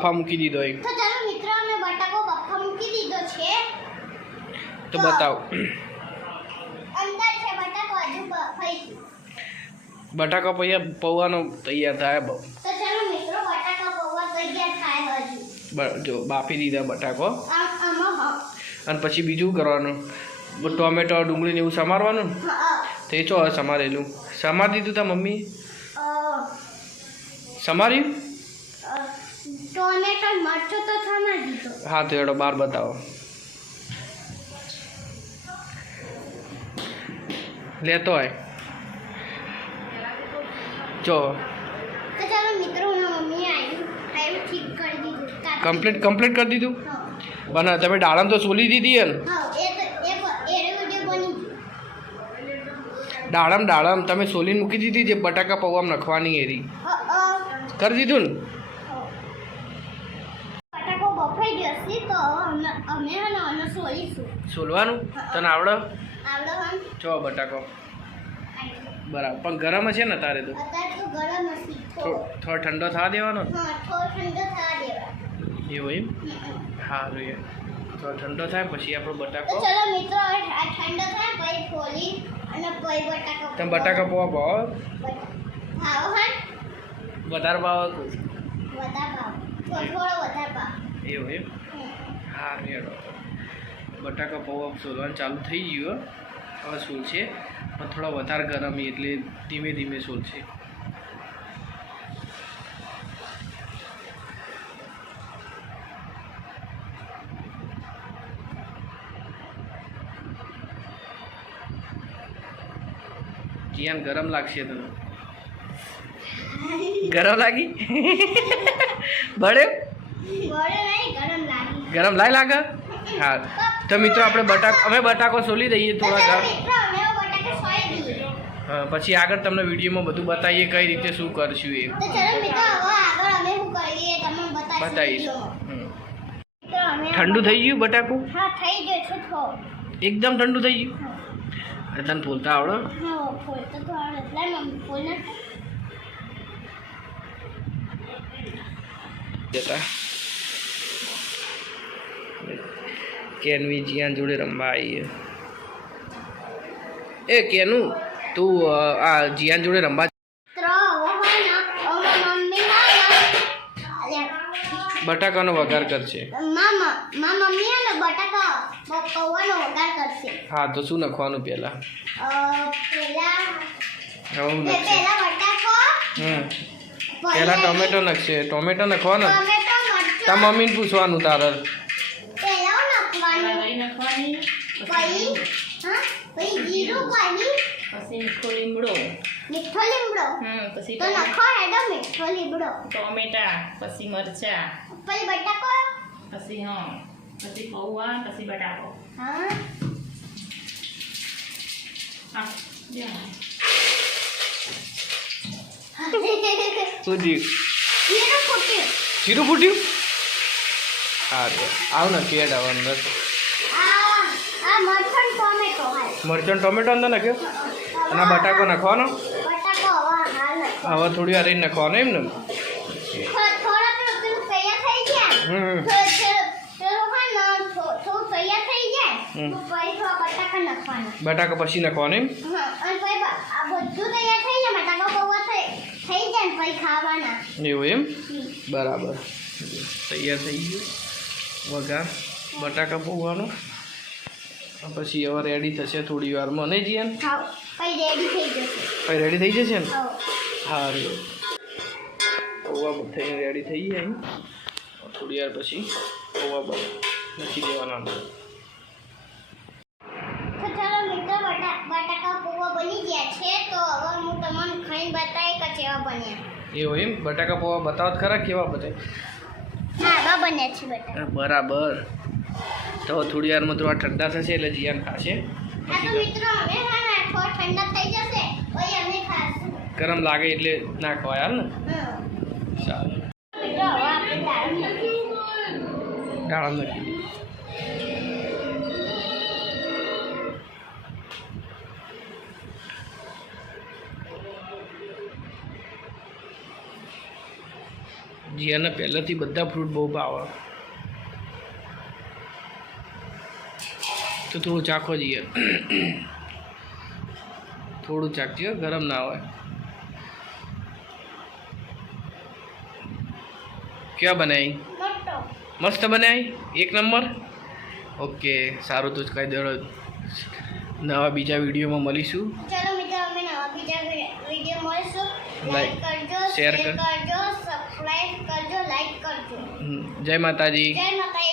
બાફા મૂકી દીધો એક. તો ચાલો મિત્રો અમે બટાકો બાફા મૂકી દીધો છે. તો બતાવો. અંદર છે બટાકો હજુ બફાઈ. બટાકા પૌવાનો તૈયાર થાય. તો ચાલો મિત્રો બટાકા પૌવા તૈયાર થાય હજુ. જો બાફી દીધા બટાકો. આમાં અને પછી બીજું કરવાનું ટોમેટો ડુંગળી ને એવું સમારવાનું ને. તો એ ચો સમારેલું સમારી દીધું તા મમ્મી સમાર્યું. ટોમેટો મરચો તો સમારી દીધો. હા તો એડો બાર બતાવો. લેતો હોય જો. તો ચાલો મિત્રો મમ્મી આવ્યું ઠીક કરી દીધું. કમ્પ્લીટ કરી દીધું. બના તમે દાડમ તો સોલી દીધી હે ને. દાડમ તમે સોલીને મૂકી દીધી જે બટાકા પૌવામાં નખવાની એરી કરી દીધું ને. બટાકો બફાઈ જશે તો અમે આને સોલીશું. સોલવાનું તને આવડે આવડો હમ જો બટાકો બરાબર પણ ગરમ છે ને તારે તો અત્યારે તો ગરમ નથી. થોડો ઠંડો થવા દેવાનો. હા થોડો ઠંડો થવા દેવા. એવું એમ. હા જોઈએ થોડો ઠંડો થાય પછી આપણો તો બટાકો. ચલો મિત્રો આ ઠંડો થાય પછી ખોલી અને પછી બટાકા. તમે બટાકા પૌવા ભાવ ભાવ હા વધારે ભાવ વધારે ભાવ થોડો વધારે ભાવ. એવું એમ. હા રેડો બટાકા પૌવા સોલવાનું ચાલુ થઈ ગયું. હવે સોલશે પણ થોડા વધારે ગરમ એટલે ધીમે ધીમે સોલશે. જીયાન ગરમ લાગશે તને. ગરમ લાગી બળે ગરમ લાગે. હા તો મિત્રો આપણે અમે બટાકો સોલી દઈએ થોડા હા પછી આગળ તમને વિડીયોમાં બધું બતાવીએ કઈ રીતે શું કરશું એ બતાવીશું. ઠંડુ થઈ ગયું બટાકું એકદમ ઠંડુ થઈ ગયું. તને ફોલતા આવડો. જતા કેનવી જીયાન જોડે રમવા આવીએ. એ કેનું તું આ જીયાન જોડે રમવા બટાકાનો વઘાર કરશે. હા તો શું નાખવાનું પહેલા પહેલા ટોમેટો નાખશે. ટોમેટો નાખવાનો તા મમ્મીને પૂછવાનું તારે. ટોમેટા પછી મરચા પછી પછી પૌવા પછી બટાકો. જીરું ફૂટ્યું. હા આવ ને કેડ આવ અંદર. મરચાં ટોમેટો અંદર નાખ્યો અને બટાકો નાખવાનો. હવે થોડી વાર રહીને નાખવાનો એમ ને. બટાકા પછી નાખવાનું એમ. એવું એમ બરાબર. તૈયાર થઈ ગયું વઘાર બટાકા પૌવાનો. પછી હવે રેડી થશે થોડી વારમાં નહીં જીયાન. પછી રેડી થઈ જશે ને. સારું પૌવા થઈને રેડી થઈ જાય. થોડી વાર પછી પૌવા નાખી દેવાના. એવું એમ બટાકા પૌવા બતાવો ખરા કેવા બતાય. બરાબર તો થોડી વારમાં થોડા ઠંડા થશે એટલે જીયાન ખાશે. ગરમ લાગે એટલે ના ખવાય હાલ ને. સારું દાડમ નાખી દઈએ. જીયાને પહેલાંથી બધા ફ્રૂટ બહુ ભાવે. તો થોડું ચાખો જઈએ, થોડું ચાખજો, ગરમ ના હોય. ક્યાં બનાવી? મોટો મસ્ત બનાવી, એક નંબર. ઓકે, સારું. તો કાંઈ દરો નવા બીજા વિડીયોમાં મળીશું. ચલો મિત્રો, અમે નવા બીજા વિડીયો મળીશું. Like, લાઈક કરજો, share શેર કરજો, સબસ્ક્રાઇબ કરજો, લાઈક કરજો. જય માતાજી. જય માતા.